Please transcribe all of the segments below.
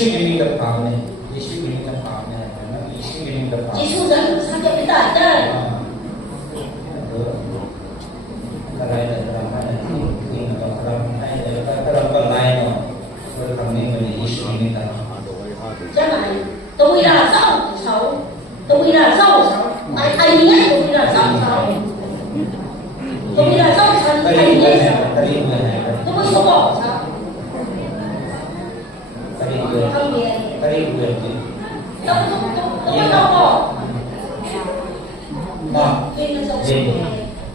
Yesus ini terpakai, Yesus ini terpakai, Yesus ini terpakai. Yesus dan saja kita ada. Kalau ada terangkan, ini atau terangkan, ada terangkan lain, terangkan ini Yesus ini terpakai. Jangan, tôi là rau xấu, tôi là rau xấu, thầy nhé, tôi là rau xấu, tôi là rau xấu, thầy nhé xấu, tôi xấu bỏ xấu. Tadi gue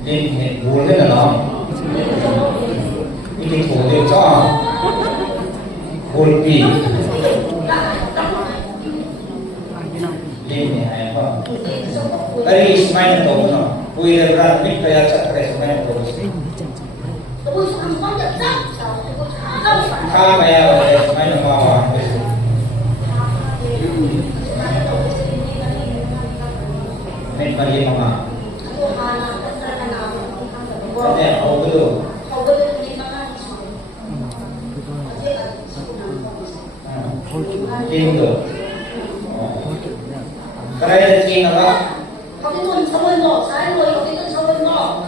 Linh buồn lên là nó Linh thủ đều cho buồn kỳ Linh này hay không Tadi semuanya tahu no Kui lebaran ini kayak cakre semuanya tahu Kalau kayak semuanya mau Main bagi mama. Ada kau belum? Tim tu. Kerana tim apa? Kau itu sampai mau, saya mau kau itu sampai mau.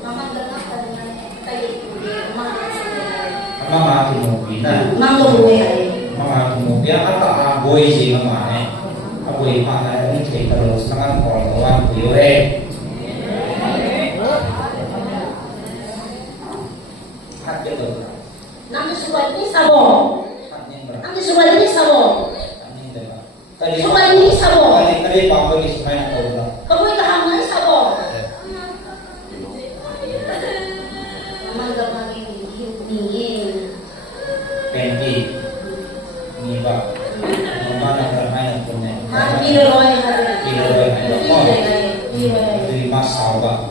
Mama dengar dengan kayak Mama tu bina. Mama boleh. Mama tu dia kata boy sih mama ni. Boy mana ni cerita terus sangat orang buyure. Hak itu. Nanti surat ini sabo. Nanti surat ini sabo. Surat ini sabo. Tadi bapa ni semuanya tahu lah. Kamu itu hamil sabo. Mama dengar ini. Penti. Ni bapa. Mama nak bermain punya. Bila roy Dari masalah.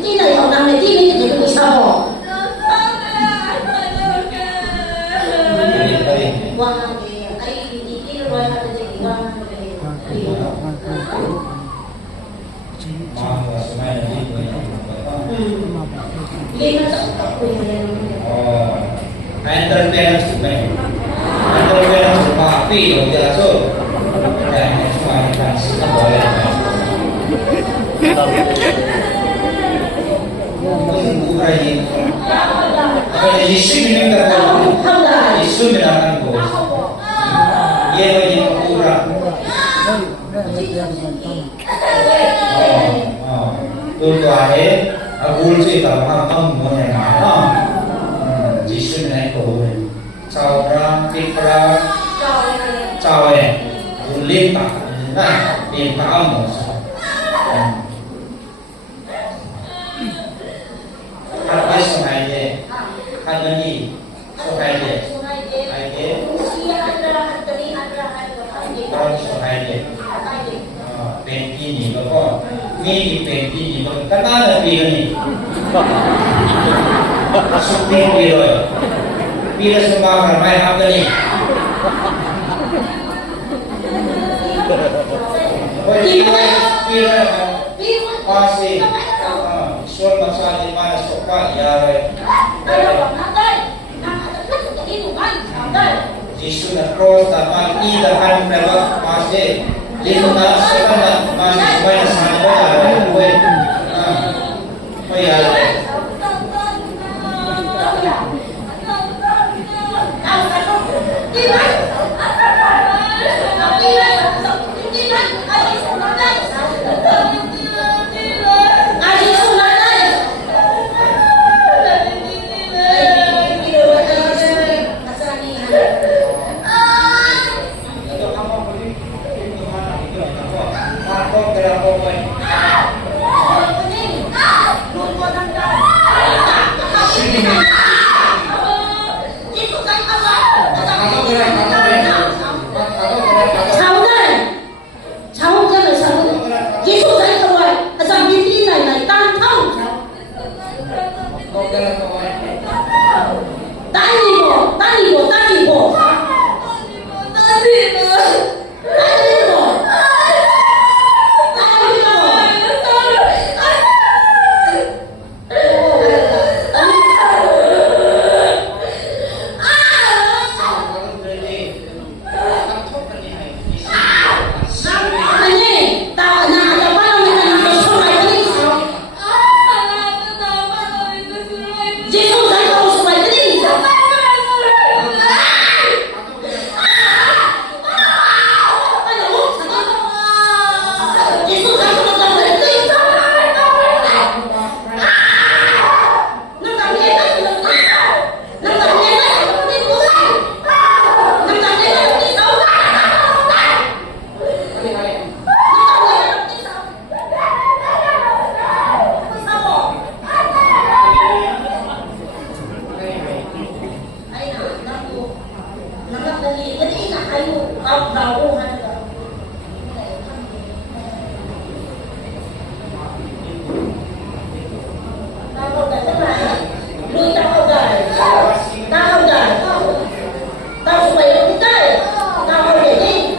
Ini là dòng năm này tí nữa thì tôi sao bỏ. Quang thì ấy tí rồi là thì quang thì. Lên nó rất là quyền. Entertainment sebenarnya. Entertainment seperti itu biasa. Dan semua kan sudah boleh. Ukraina. Kalau Yesus ini terkenal, Yesus menangkan bos. Dia bagi kurang. Tôi ấy agul sih tahu apa mau yang mana. Yesus menangkan bos. Caura, tikra, cawe, limpa, nah, limpa amos. Apa sengaja? Kan ini sengaja. Sengaja. Orang sengaja. Pen ini bapak. Ini pen ini bapak. Kan ada pen ini. Supi pen. Bila semua ramai apa ni? Bila masih sual masa di mana suka ya. Yesus nak cross tapi ida kan lewat masih di mana sekarang masih banyak sahabat ada dua. Oh ya. Sini. thì cái gì là hay không đầu hay là tao không để thế này nuôi tao không để tao không phải cái đấy tao không để đi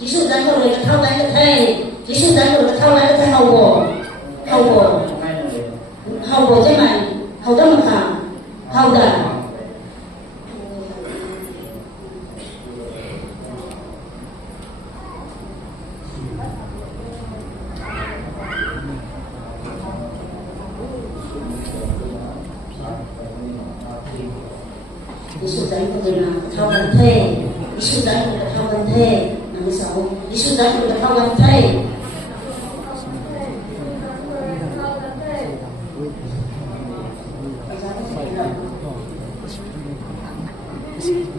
Giêsu đánh vào người thao đánh thầy, Giêsu đánh vào người thao đánh thầy hầu bồ chứ mày, hầu đó mà phạm, hầu đà. Giêsu đánh vào người nào thao đánh thầy, Giêsu đánh vào người thao đánh thầy. Number 6, Giêsu đánh vào người thao đánh thầy. Yesus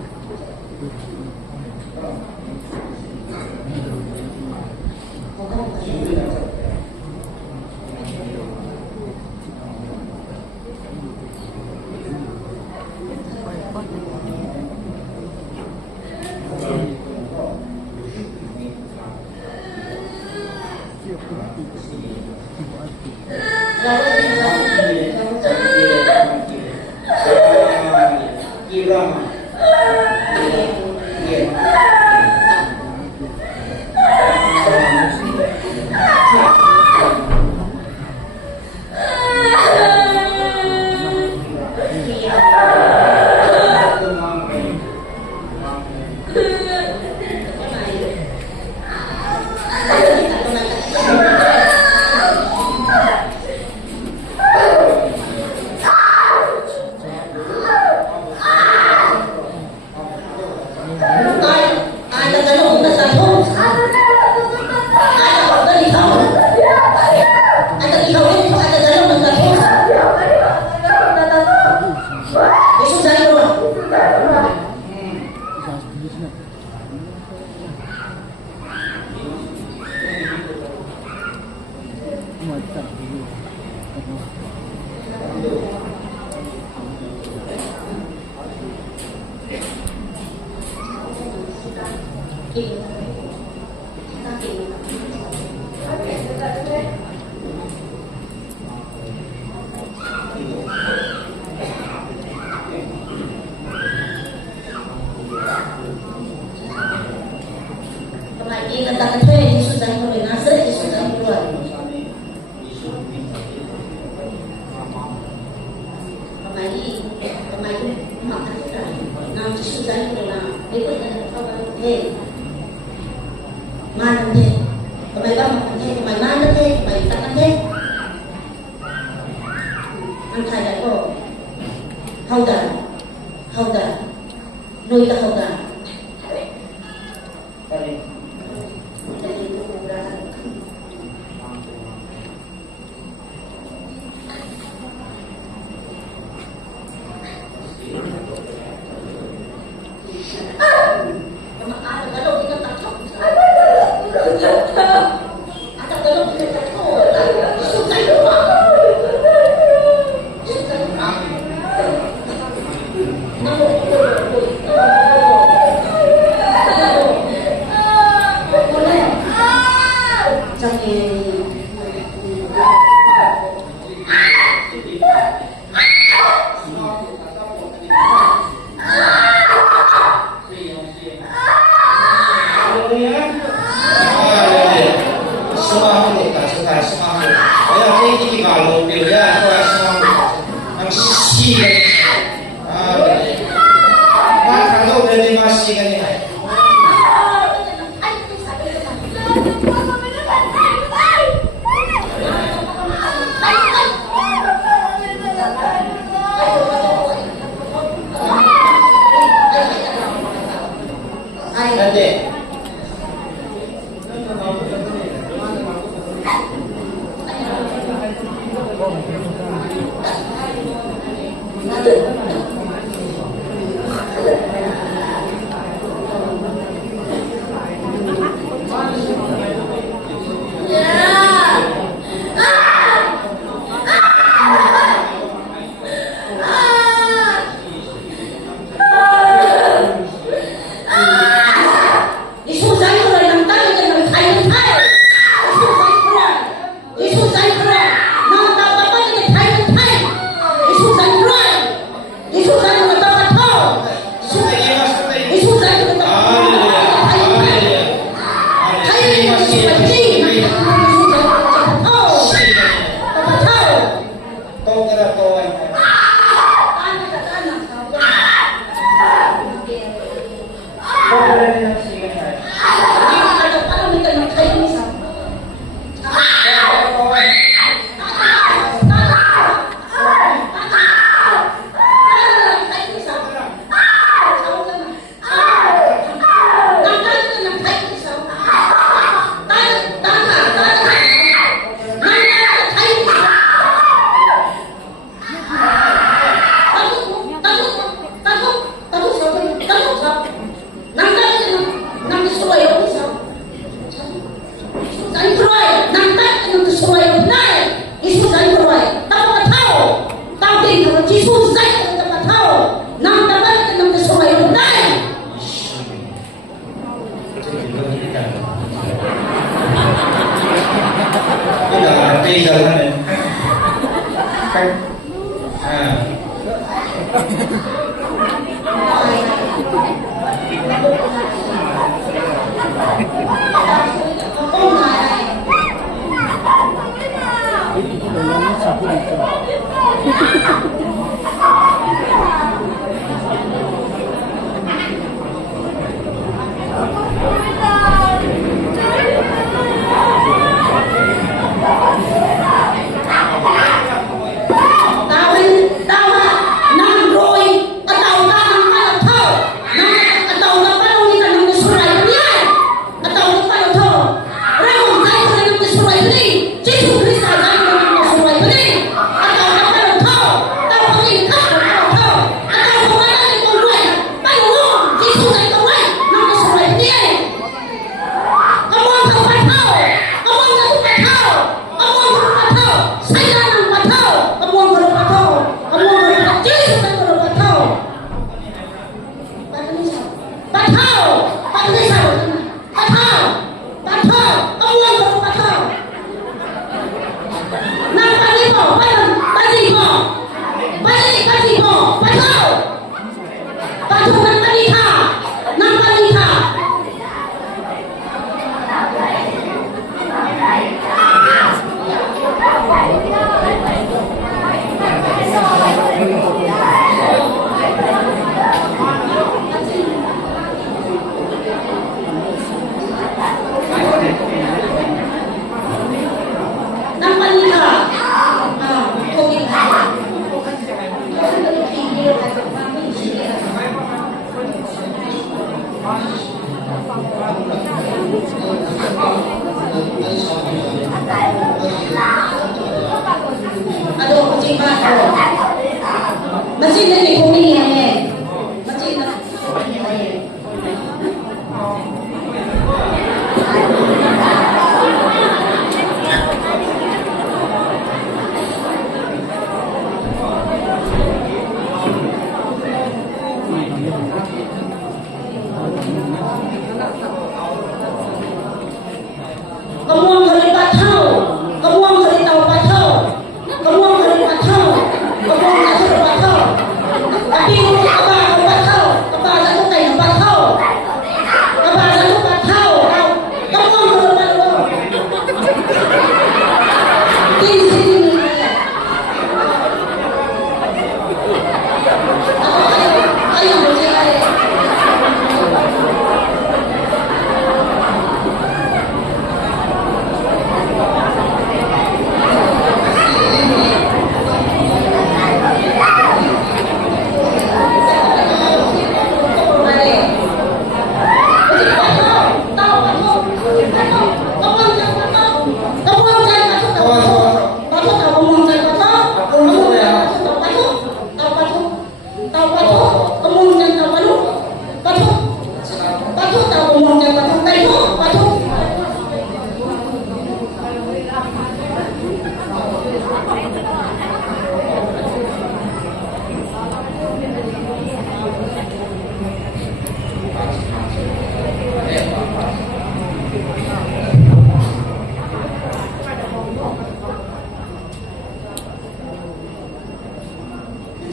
kawan. Kau berani nak sini kan?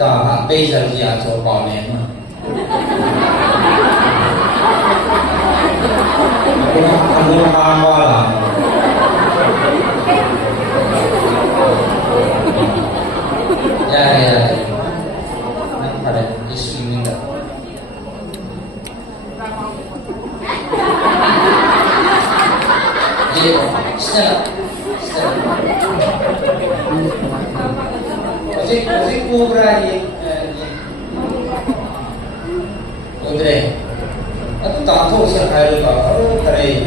ta bây giờ già cho bỏ nén mà không có tham qua là dạ Ya. Ada isu ini enggak? Jadi, secara Masih kubra ni. Udah. Aku tak tahu siapa itu. Tadi.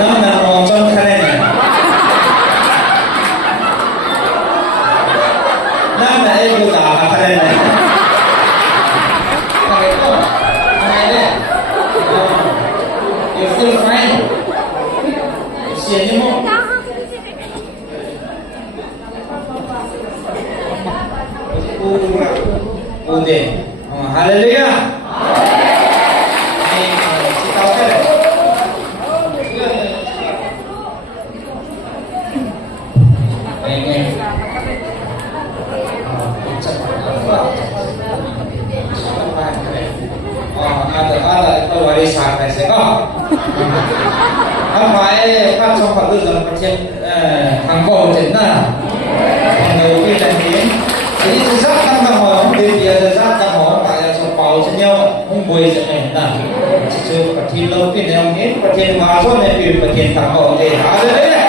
Nama orang keren. Nama itu tak keren. You feel fine? Siapa ni? Udah. Haleluya. Kita oke. Ada warisan saya. Không phải phát trong Phật tử rằng trên hàng cổ trên na đầu tiên là thế thì rất tăng đồng hồ không đến giờ rất tăng hồ tại là trong bầu trên nhau không bùi sẽ này là chưa Phật thiên lâu tiên này ông hết Phật thiên hóa số này vì Phật thiên tăng hồ để thả ra đấy